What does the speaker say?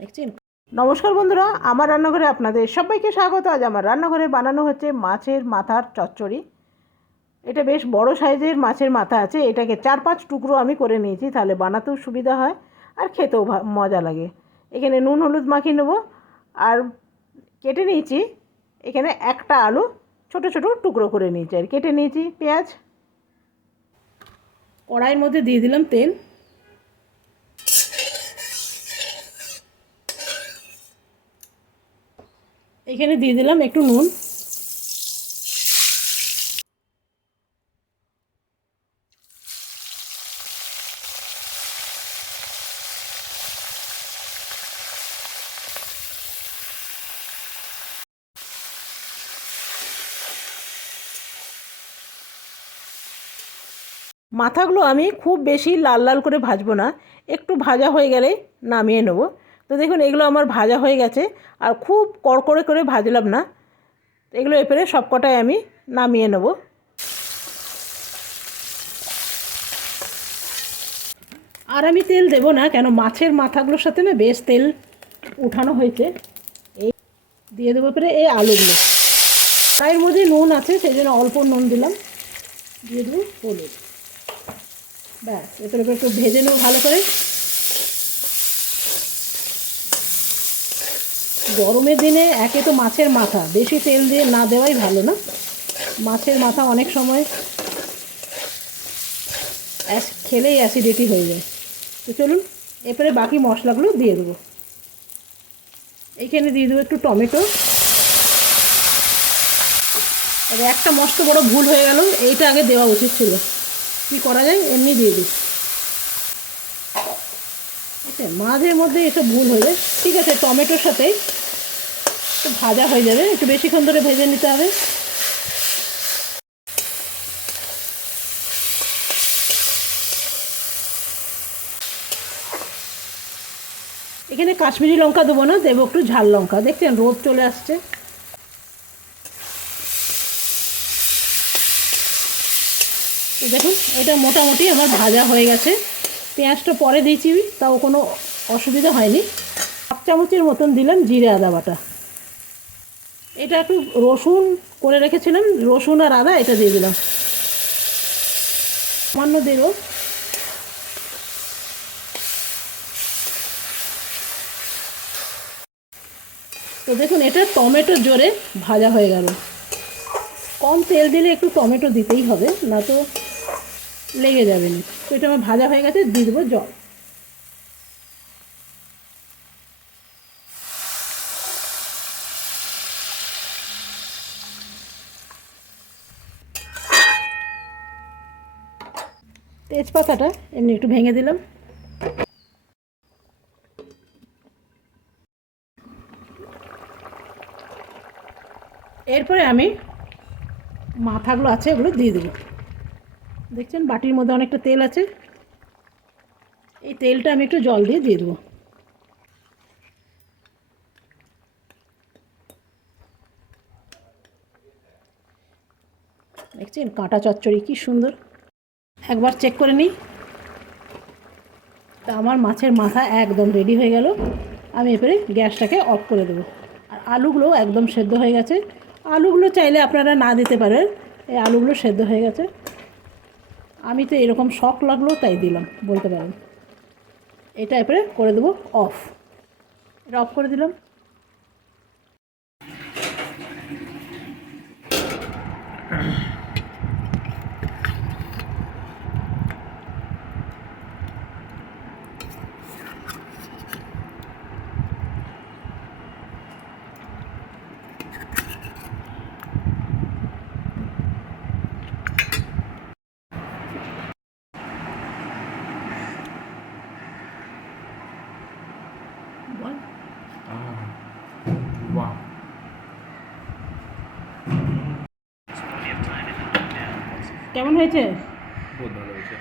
দেখছেন? নমস্কার বন্ধুরা, আমার রান্নাঘরে আপনাদের সবাইকে স্বাগত। আজ আমার রান্নাঘরে বানানো হচ্ছে মাছের মাথার চচ্চড়ি। এটা বেশ বড় সাইজের মাছের মাথা আছে, এটাকে চার পাঁচ টুকরো আমি করে নিয়েছি, তাহলে বানাতেও সুবিধা হয় আর খেতেও মজা লাগে। এখানে নুন, হলুদ মাখিয়ে নেব আর কেটে নিয়েছি, এখানে একটা আলু ছোট ছোট টুকরো করে নিয়েছি। আর কেটে নিয়েছি পেঁয়াজ। কড়াইয়ের মধ্যে দিয়ে দিলাম তেল। এখানে দিয়ে দিলাম একটু নুন। মাথাগুলো আমি খুব বেশি লাল লাল করে ভাজবো না, একটু ভাজা হয়ে গেলে নামিয়ে নেব। তো দেখুন, এগুলো আমার ভাজা হয়ে গেছে। আর খুব কড়কড়ে করে ভাজলাম না। এগুলো এরপরে সবকটাই আমি নামিয়ে নেব। আর আমি তেল দেবো না, কেন মাছের মাথাগুলোর সাথে না বেশ তেল উঠানো হয়েছে। এই দিয়ে দেবো পরে এই আলুগুলো। তার মধ্যে নুন আছে, সেই জন্য অল্প নুন দিলাম। দিয়ে দেবো হলুদ। ব্যাস এবার একটু ভেজে নেব ভালো করে। গরমের দিনে একে তো মাছের মাথা, বেশি তেল দিয়ে না দেওয়াই ভালো না? মাছের মাথা অনেক সময় খেলেই অ্যাসিডিটি হয়ে যায়। তো চলুন, এরপরে বাকি মশলাগুলো দিয়ে দেবো। এইখানে দিয়ে দেবো একটু টমেটো। তবে একটা মস্ত বড় ভুল হয়ে গেল, এইটা আগে দেওয়া উচিত ছিল। কি করা যায়? এমনি দিয়ে দিই। আচ্ছা মাঝে মধ্যে এসব ভুল হয়ে যায়। ঠিক আছে, টমেটোর সাথে একটু ভাজা হয়ে যাবে, একটু বেশিক্ষণ ধরে ভেজে নিতে হবে। এখানে কাশ্মীরি লঙ্কা দেবো না, দেবো একটু ঝাল লঙ্কা। দেখছেন, রোদ চলে আসছে। দেখুন, এটা মোটামুটি আমার ভাজা হয়ে গেছে। পেঁয়াজটা পরে দিয়েছি, তাও কোনো অসুবিধা হয়নি। হাফ চামচের মতন দিলাম জিরে আদা বাটা। এটা একটু রসুন করে রেখেছিলাম, রসুন আর আদা এটা দিয়ে দিলাম। সামান্য দেব। তো দেখুন, এটা টমেটো জোরে ভাজা হয়ে গেল। কম তেল দিলে একটু টমেটো দিতেই হবে, না তো লেগে যাবে না। তো এটা আমার ভাজা হয়ে গেছে, দিয়ে দেবো জল। তেজপাতাটা এমনি একটু ভেঙে দিলাম। এরপরে আমি মাথাগুলো আছে, এগুলো দিয়ে দেবো দেখছেন, বাটির মধ্যে অনেকটা তেল আছে। এই তেলটা আমি একটু জল দিয়ে দিয়ে দেবো। দেখছেন, কাঁটা চচ্চড়ি, কি সুন্দর। একবার চেক করে নিই। তা আমার মাছের মাথা একদম রেডি হয়ে গেল। আমি এরপরে গ্যাসটাকে অফ করে দেবো। আর আলুগুলো একদম সেদ্ধ হয়ে গেছে। আলুগুলো চাইলে আপনারা না দিতে পারেন। এই আলুগুলো সেদ্ধ হয়ে গেছে। আমি তো এরকম শখ লাগল, তাই দিলাম, বলতে পারেন। এটা এরপরে করে দেবো অফ এটা অফ করে দিলাম। Wow. কেমন হয়েছে? বহুত ভালো হয়েছে।